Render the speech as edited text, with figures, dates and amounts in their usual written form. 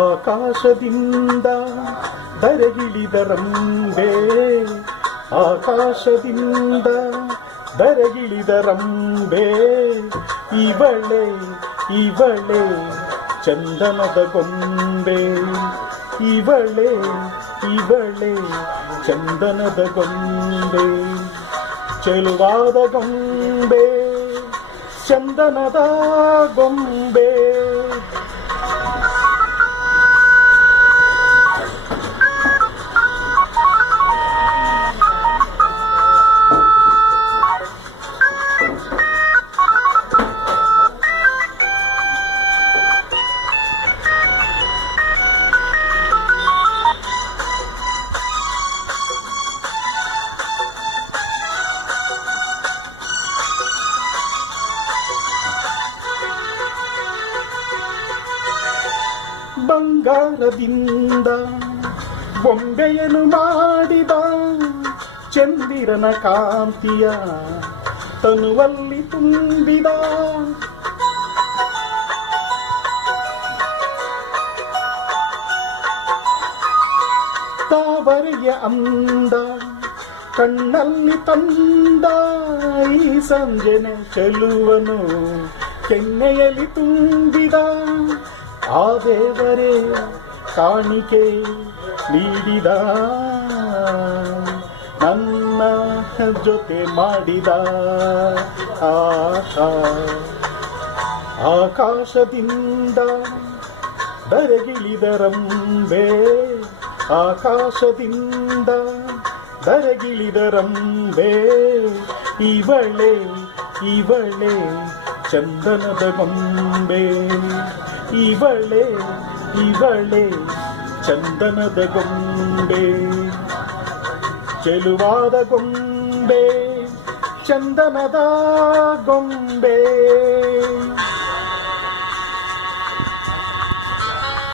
ಆಕಾಶದಿಂದ ಧರೆಗಿಳಿದ ರಂಬೆ, ಆಕಾಶದಿಂದ ಧರೆಗಿಳಿದ ರಂಬೆ, ಇವಳೆ ಇವಳೆ ಚಂದನದ ಗೊಂಬೆ, ಇವಳೆ ಇವಳೆ ಚಂದನದ ಗೊಂಬೆ, ಚೆಲುವಾದ ಗೊಂಬೆ ಚಂದನದ ಗೊಂಬೆ. ಬಂಗಾರದಿಂದ ಬೊಂಬೆಯನ್ನು ಮಾಡಿದ ಚಂದಿರನ ಕಾಂತಿಯ ತನುವಲ್ಲಿ ತುಂಬಿದ, ತಾವರೆಯ ಅಂದ ಕಣ್ಣಲ್ಲಿ ತಂದ, ಈ ಸಂಜೆನೆ ಚೆಲುವನು ಕೆನ್ನೆಯಲ್ಲಿ ತುಂಬಿದ, ಆ ದೇವರೇ ಕಾಣಿಕೆ ನೀಡಿದ, ನನ್ನ ಜೊತೆ ಮಾಡಿದ. ಆಕಾಶದಿಂದ ಧರೆಗಿಳಿದ ರಂಬೆ, ಆಕಾಶದಿಂದ ಧರೆಗಿಳಿದ ರಂಬೆ, ಇವಳೆ ಇವಳೆ ಚಂದನದ ಗೊಂಬೆ, ಇವಳೆ ಇವಳೆ ಚಂದನದ ಗೊಂಬೆ, ಚೆಲುವಾದ ಗೊಂಬೆ ಚಂದನದ ಗೊಂಬೆ.